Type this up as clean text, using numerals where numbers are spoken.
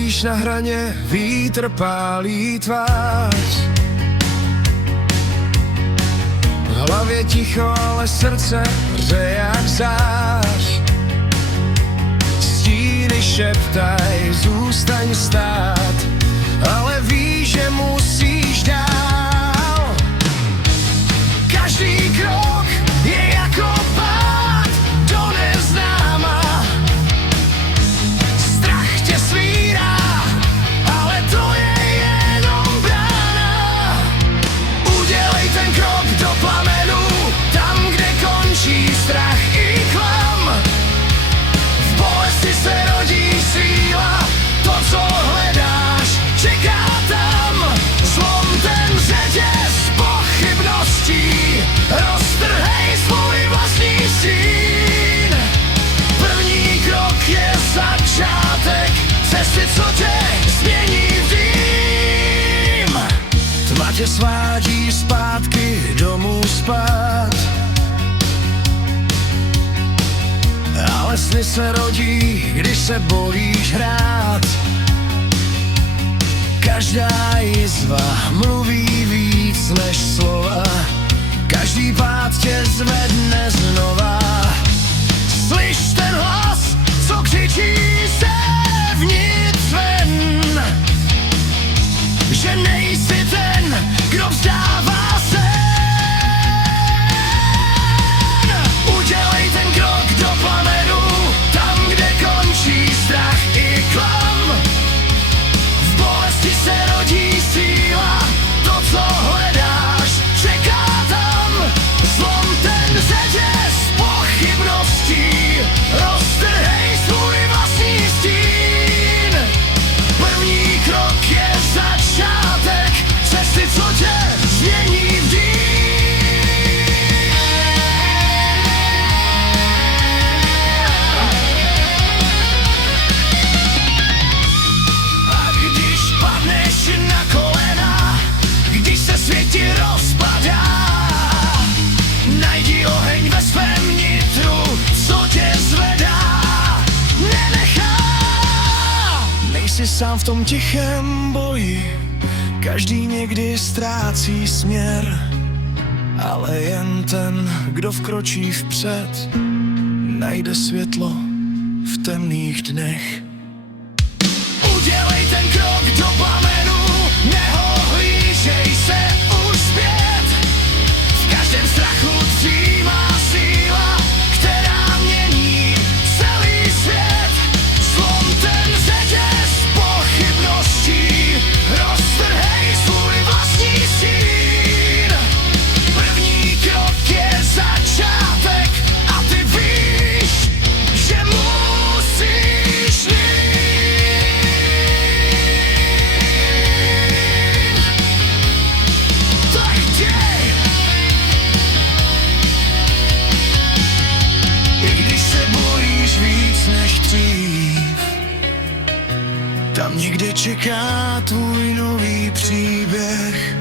stojíš na hraně, vítr pálí tvář. V hlavě ticho, ale srdce hře jak zář. Stíny šeptaj, zůstaň stát, ale víš, že musíš dál. Každý krok je jako pád do neznáma. Strach tě svírá, ale to je jenom brána. Udělej ten krok do plamenu, tam, kde končí strach i klam. V bolesti se rodí síla, to, co hledáš, čeká tam. Zlom ten řetěz pochybností, roztrhej svůj vlastní stín. První krok je začátek cesty, co tě změní v dým. Tma tě svádí zpátky domů spát, ale sny se rodí, když se bojíš hrát. Každá jizva mluví víc než slova, každý pád tě zvedne znova. Slyš ten hlas, co křičí zevnitř ven, že nejsi ten, kdo vzdává se. Udělej ten krok do plamenu, tam, kde končí strach i klam. V bolesti se rodí síla, to, co hledáš, čeká tam. Zlom ten řetěz pochybností, roztrhej svůj vlastní stín. První krok je začátek cesty, co tě změní v dým. Na kolena, když se svět ti rozpadá, najdi oheň ve svém nitru, co tě zvedá, nenechá. Nejsi sám v tom tichém boji, každý někdy ztrácí směr, ale jen ten, kdo vkročí vpřed, najde světlo v temných dnech. Udělej ten krok do plamenu, neohlížej se už zpět. V každém strachu dřímá síla, která mění celý svět. Zlom ten řetěz pochybností, roztrhej svůj vlastní stín. První krok je začátek a ty víš, že musíš jít. Tam někde čeká tvůj nový příběh.